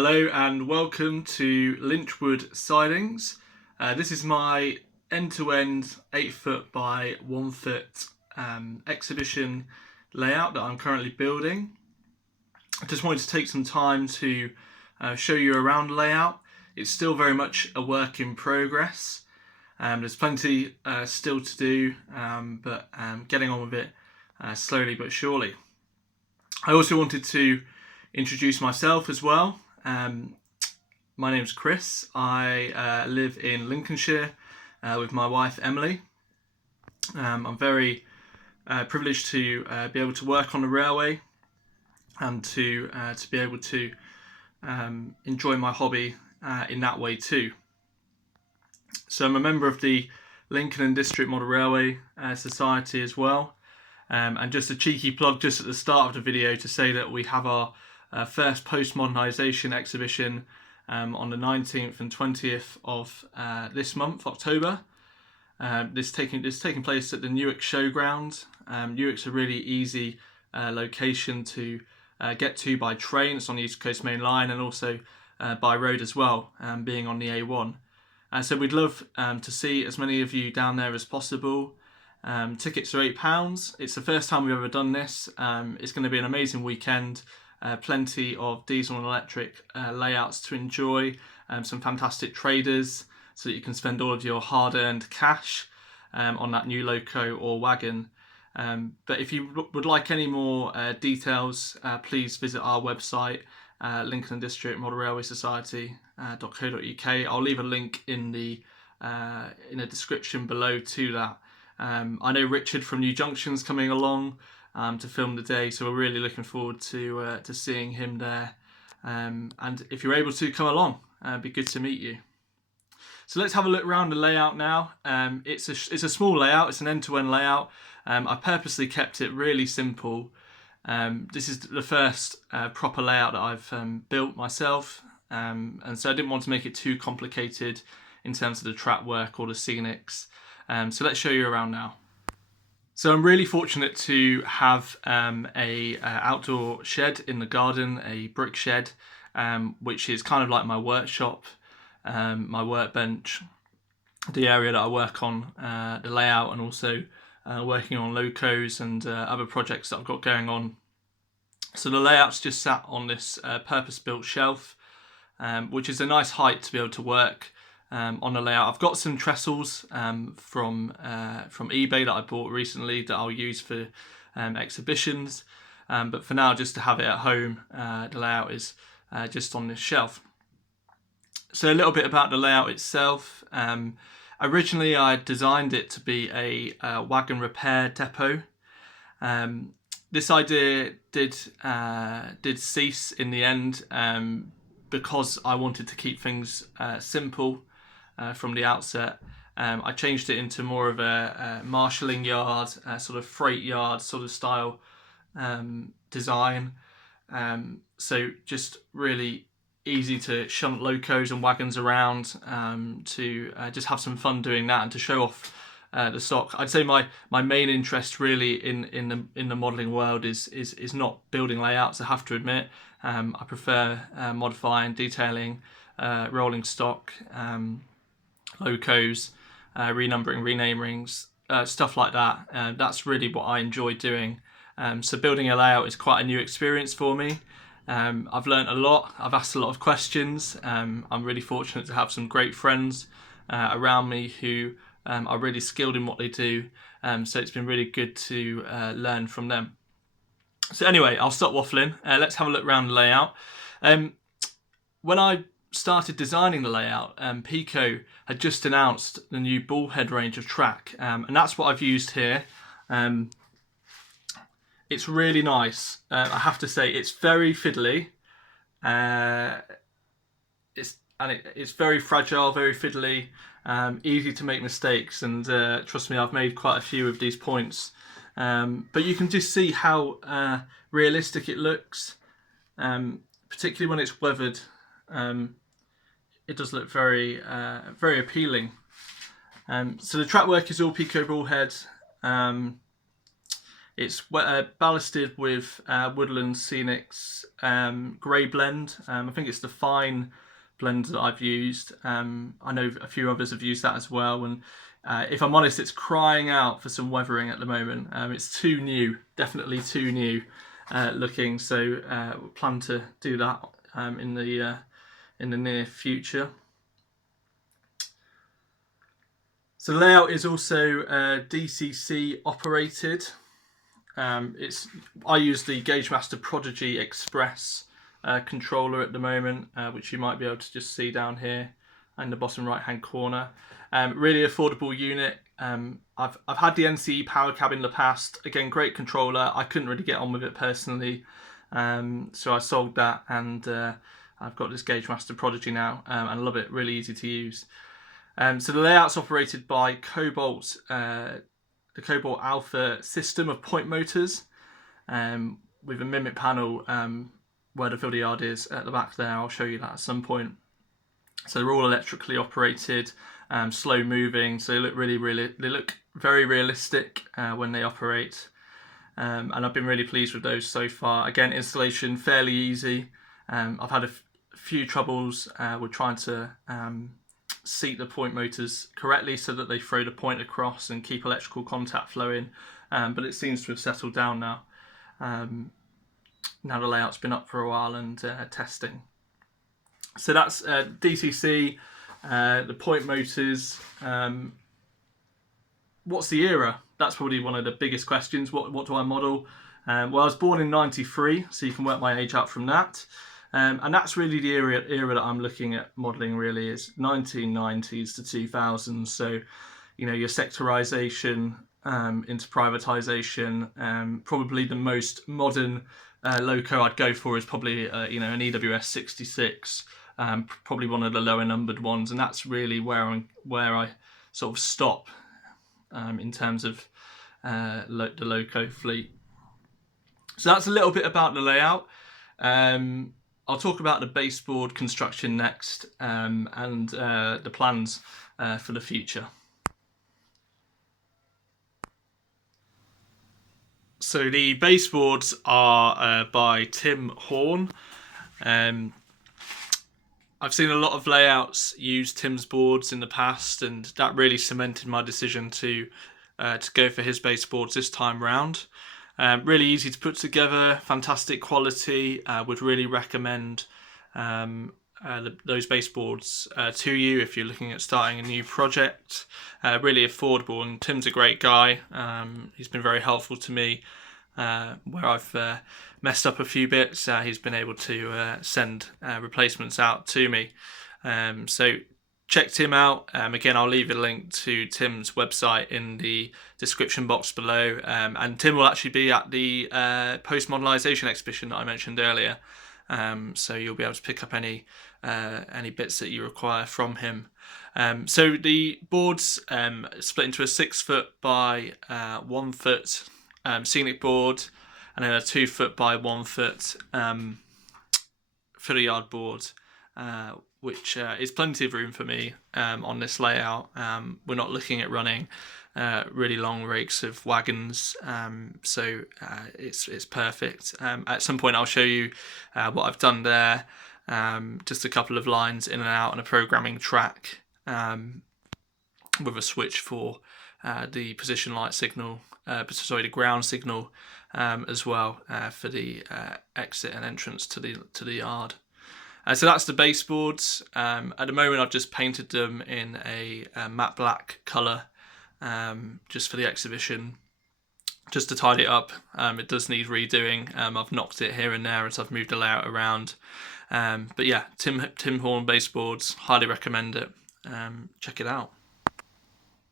Hello and welcome to Lynchwood Sidings. This is my end-to-end 8 foot by 1 foot exhibition layout that I'm currently building. I just wanted to take some time to show you around the layout. It's still very much a work in progress. There's plenty still to do, but getting on with it slowly but surely. I also wanted to introduce myself as well. My name's Chris. I live in Lincolnshire with my wife Emily. I'm very privileged to be able to work on the railway and to be able to enjoy my hobby in that way too. So I'm a member of the Lincoln and District Model Railway Society as well. And just a cheeky plug just at the start of the video to say that we have our first post-modernisation exhibition on the 19th and 20th of this month, October. This is taking place at the Newark Showground. Newark's a really easy location to get to by train. It's on the East Coast Main Line and also by road as well, being on the A1. So we'd love to see as many of you down there as possible. Tickets are £8. It's the first time we've ever done this. It's going to be an amazing weekend. Plenty of diesel and electric layouts to enjoy, some fantastic traders so that you can spend all of your hard-earned cash on that new loco or wagon. But if you would like any more details, please visit our website, Lincoln and District Model Railway Society.co.uk. I'll leave a link in the description below to that. I know Richard from New Junction's coming along to film the day, so we're really looking forward to seeing him there. And if you're able to come along, it'd be good to meet you. So let's have a look around the layout now. It's a small layout. It's an end-to-end layout. I purposely kept it really simple. This is the first proper layout that I've built myself, and so I didn't want to make it too complicated in terms of the track work or the scenics. So let's show you around now. So I'm really fortunate to have a outdoor shed in the garden, a brick shed, which is kind of like my workshop, my workbench, the area that I work on, the layout, and also working on locos and other projects that I've got going on. So the layout's just sat on this purpose-built shelf, which is a nice height to be able to work on the layout. I've got some trestles from eBay that I bought recently that I'll use for exhibitions, but for now, just to have it at home, the layout is just on this shelf. So a little bit about the layout itself. Originally, I designed it to be a wagon repair depot. This idea did cease in the end because I wanted to keep things simple. From the outset, I changed it into more of a marshalling yard, sort of freight yard sort of style design. So just really easy to shunt locos and wagons around, to just have some fun doing that and to show off the stock. I'd say my main interest really in the modelling world is not building layouts. I have to admit, I prefer modifying, detailing, rolling stock. Locos, renumbering, renamings, stuff like that. That's really what I enjoy doing. So building a layout is quite a new experience for me. I've learnt a lot. I've asked a lot of questions. I'm really fortunate to have some great friends around me who are really skilled in what they do. So it's been really good to learn from them. So anyway, I'll stop waffling. Let's have a look around the layout. When I started designing the layout, Pico had just announced the new bullhead range of track, and that's what I've used here. It's really nice. I have to say, it's very fiddly. It's very fragile, very fiddly, easy to make mistakes, and trust me, I've made quite a few of these points. But you can just see how realistic it looks, particularly when it's weathered. It does look very appealing. So the track work is all Pico bullhead. It's ballasted with Woodland Scenic's grey blend. I think it's the fine blend that I've used. I know a few others have used that as well, and if I'm honest, it's crying out for some weathering at the moment. It's too new, definitely too new looking, so we plan to do that in the near future. So the layout is also DCC operated. I use the GaugeMaster Prodigy Express controller at the moment, which you might be able to just see down here in the bottom right hand corner. Really affordable unit. I've had the NCE Power Cab in the past. Again, great controller. I couldn't really get on with it personally, so I sold that, and I've got this GaugeMaster Prodigy now, and I love it. Really easy to use. So the layout's operated by Cobalt, the Cobalt Alpha system of point motors, with a Mimic panel where the filter yard is at the back there. I'll show you that at some point. So they're all electrically operated, slow moving, so they look they look very realistic when they operate, and I've been really pleased with those so far. Again, installation fairly easy. I've had a few troubles with trying to seat the point motors correctly so that they throw the point across and keep electrical contact flowing, but it seems to have settled down now. Now the layout's been up for a while and testing. So that's DCC, the point motors. What's the era? That's probably one of the biggest questions. What do I model? Well, I was born in '93, so you can work my age out from that. And that's really the era that I'm looking at modelling, really, is 1990s to 2000s. So, you know, your sectorisation into privatisation. Probably the most modern loco I'd go for is probably, you know, an EWS 66, probably one of the lower numbered ones. And that's really where I sort of stop in terms of the loco fleet. So that's a little bit about the layout. I'll talk about the baseboard construction next, and the plans for the future. So the baseboards are by Tim Horn. I've seen a lot of layouts use Tim's boards in the past, and that really cemented my decision to go for his baseboards this time round. Really easy to put together, fantastic quality. Would really recommend those baseboards to you if you're looking at starting a new project. Really affordable, and Tim's a great guy. He's been very helpful to me where I've messed up a few bits. He's been able to send replacements out to me. So check Tim out. Again, I'll leave a link to Tim's website in the description box below. And Tim will actually be at the post-modernisation exhibition that I mentioned earlier. So you'll be able to pick up any bits that you require from him. So the boards split into a 6 foot by 1 foot scenic board, and then a 2 foot by 1 foot filter yard board, which is plenty of room for me on this layout. We're not looking at running really long rigs of wagons, so it's perfect. At some point I'll show you what I've done there, just a couple of lines in and out on a programming track with a switch for the position light signal, the ground signal as well, for the exit and entrance to the yard. So that's the baseboards. At the moment I've just painted them in a matte black colour, just for the exhibition, just to tidy it up. It does need redoing. I've knocked it here and there as I've moved the layout around. But yeah, Tim Horn baseboards, highly recommend it. Check it out.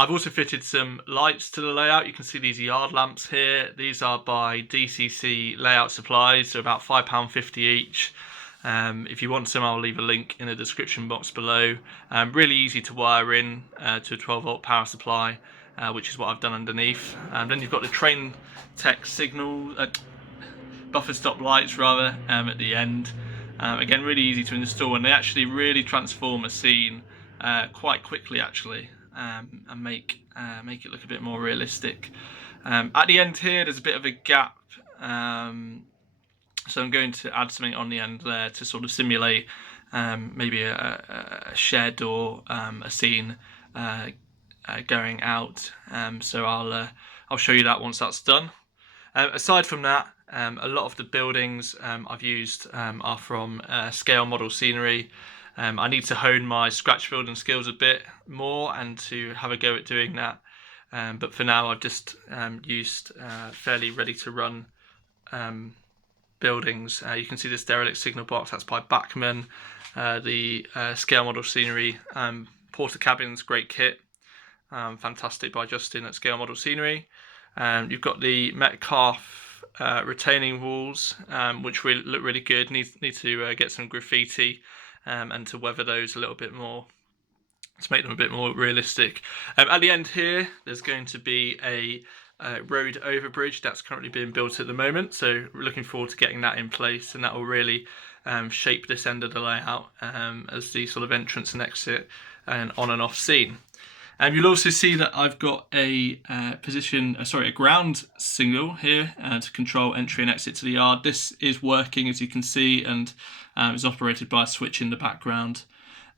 I've also fitted some lights to the layout. You can see these yard lamps here. These are by DCC Layout Supplies. They're about £5.50 each. If you want some, I'll leave a link in the description box below. Really easy to wire in to a 12 volt power supply, which is what I've done underneath. Then you've got the train tech signal, buffer stop lights rather, at the end. Again, really easy to install, and they actually really transform a scene quite quickly actually. and make it look a bit more realistic. At the end here, there's a bit of a gap, so I'm going to add something on the end there to sort of simulate maybe a shed or a scene going out. So I'll show you that once that's done. Aside from that, a lot of the buildings I've used are from scale model scenery. I need to hone my scratch building skills a bit more and to have a go at doing that. But for now, I've just used fairly ready to run buildings. You can see this derelict signal box, that's by Bachmann. The scale model scenery, porter cabins, great kit. Fantastic by Justin at Scale Model Scenery. You've got the Metcalf retaining walls, which really look really good. Need to get some graffiti and to weather those a little bit more to make them a bit more realistic. At the end here, there's going to be a road overbridge that's currently being built at the moment. So we're looking forward to getting that in place, and that will really shape this end of the layout as the sort of entrance and exit and on and off scene. You'll also see that I've got a a ground signal here to control entry and exit to the yard. This is working, as you can see, and is operated by a switch in the background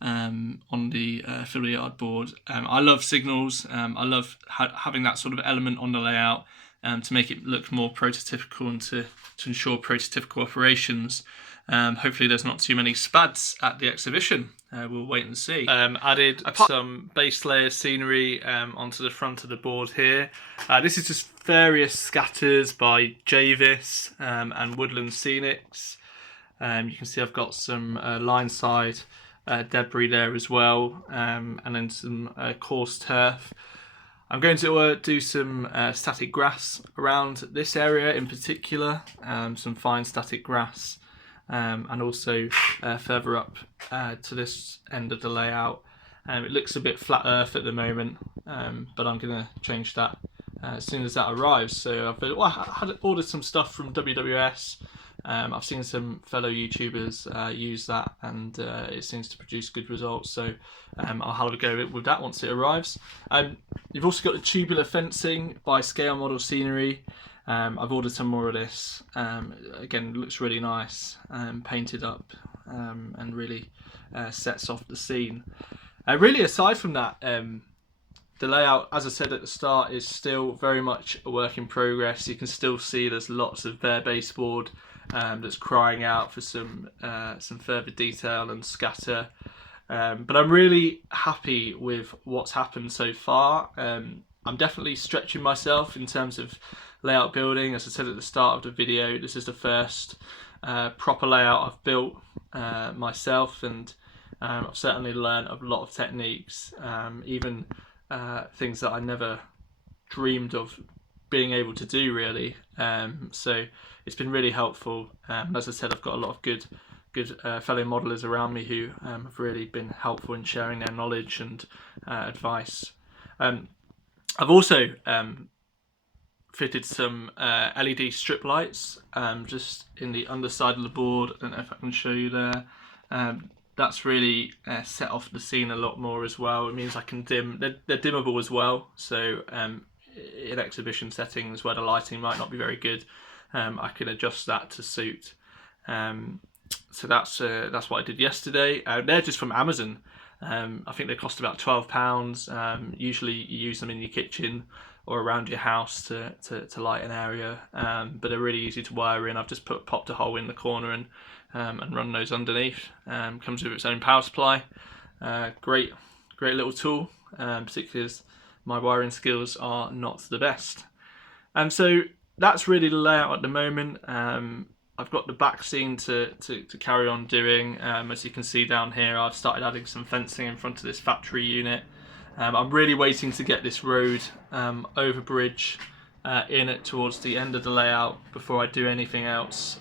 on the fill the yard board. I love signals. I love having that sort of element on the layout to make it look more prototypical and to ensure prototypical operations. Hopefully there's not too many spads at the exhibition. We'll wait and see. Added some base layer scenery onto the front of the board here. This is just various scatters by Javis and Woodland Scenics. You can see I've got some line side debris there as well, and then some coarse turf. I'm going to do some static grass around this area in particular, some fine static grass. And also further up to this end of the layout. It looks a bit flat earth at the moment, but I'm going to change that as soon as that arrives. So I had ordered some stuff from WWS. I've seen some fellow YouTubers use that, and it seems to produce good results. So I'll have a go with that once it arrives. You've also got the tubular fencing by Scale Model Scenery. I've ordered some more of this. Again, it looks really nice, painted up, and really sets off the scene. Really, aside from that, the layout, as I said at the start, is still very much a work in progress. You can still see there's lots of bare baseboard that's crying out for some further detail and scatter. But I'm really happy with what's happened so far. I'm definitely stretching myself in terms of layout building. As I said at the start of the video, this is the first proper layout I've built myself, and I've certainly learned a lot of techniques, even things that I never dreamed of being able to do, really. So it's been really helpful. As I said, I've got a lot of good fellow modelers around me who have really been helpful in sharing their knowledge and advice. I've also fitted some LED strip lights just in the underside of the board. I don't know if I can show you there. That's really set off the scene a lot more as well. It means I can dim. They're dimmable as well, so in exhibition settings where the lighting might not be very good, I can adjust that to suit. So that's what I did yesterday. They're just from Amazon. I think they cost about £12. Usually you use them in your kitchen or around your house to light an area, but they're really easy to wire in. I've just popped a hole in the corner and run those underneath. Comes with its own power supply. Great little tool, particularly as my wiring skills are not the best. And so that's really the layout at the moment. I've got the back scene to carry on doing. As you can see down here, I've started adding some fencing in front of this factory unit. I'm really waiting to get this road overbridge in it towards the end of the layout before I do anything else,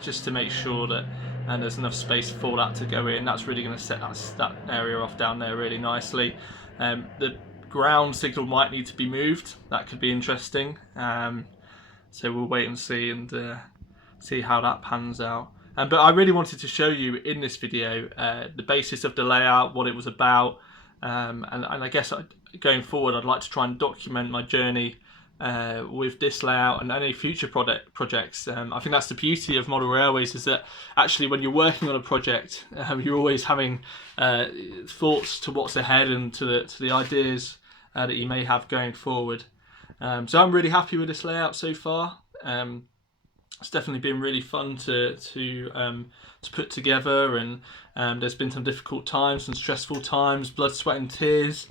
just to make sure that there's enough space for that to go in. That's really going to set that area off down there really nicely. The ground signal might need to be moved. That could be interesting. So we'll wait and see how that pans out. But I really wanted to show you in this video the basis of the layout, what it was about, and I guess going forward I'd like to try and document my journey with this layout and any future projects. I think that's the beauty of model railways, is that actually when you're working on a project, you're always having thoughts to what's ahead and to the ideas that you may have going forward. So I'm really happy with this layout so far. It's definitely been really fun to put together, and there's been some difficult times, some stressful times, blood, sweat and tears,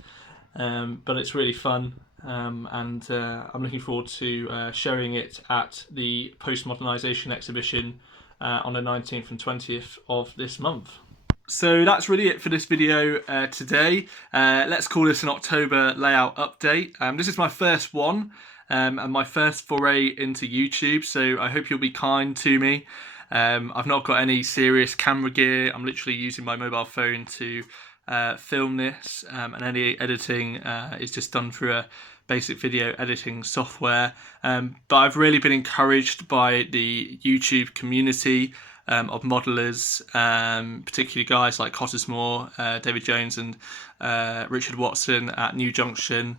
but it's really fun. And I'm looking forward to showing it at the Postmodernisation exhibition on the 19th and 20th of this month. So that's really it for this video today. Let's call this an October layout update. This is my first one and my first foray into YouTube, so I hope you'll be kind to me. I've not got any serious camera gear. I'm literally using my mobile phone to film this, and any editing is just done through a basic video editing software. But I've really been encouraged by the YouTube community of modelers, particularly guys like Cottesmore, David Jones and Richard Watson at New Junction.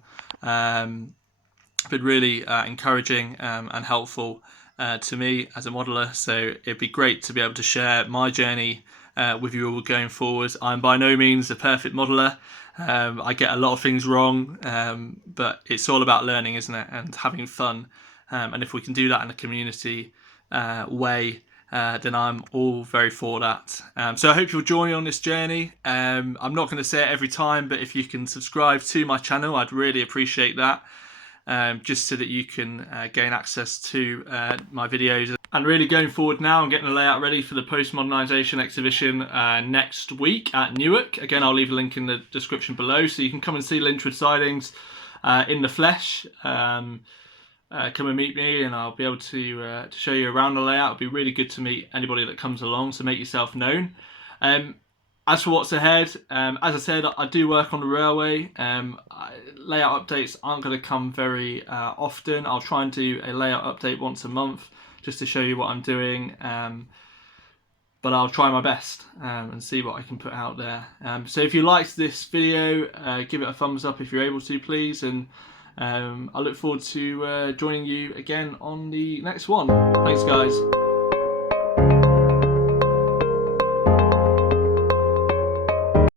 Been really encouraging and helpful to me as a modeler, so it'd be great to be able to share my journey with you all going forward. I'm by no means a perfect modeler. I get a lot of things wrong, but it's all about learning, isn't it, and having fun. And if we can do that in a community way, then I'm all very for that. So I hope you'll join me on this journey. I'm not going to say it every time, but if you can subscribe to my channel, I'd really appreciate that. Just so that you can gain access to my videos. And really going forward now, I'm getting the layout ready for the Postmodernisation exhibition next week at Newark. Again, I'll leave a link in the description below, so you can come and see Lynchwood Sidings in the flesh. Come and meet me, and I'll be able to show you around the layout. It'll be really good to meet anybody that comes along, so make yourself known. As for what's ahead, as I said, I do work on the railway. Layout updates aren't going to come very often. I'll try and do a layout update once a month just to show you what I'm doing. But I'll try my best and see what I can put out there. So if you liked this video, give it a thumbs up if you're able to, please. And I look forward to joining you again on the next one. Thanks, guys.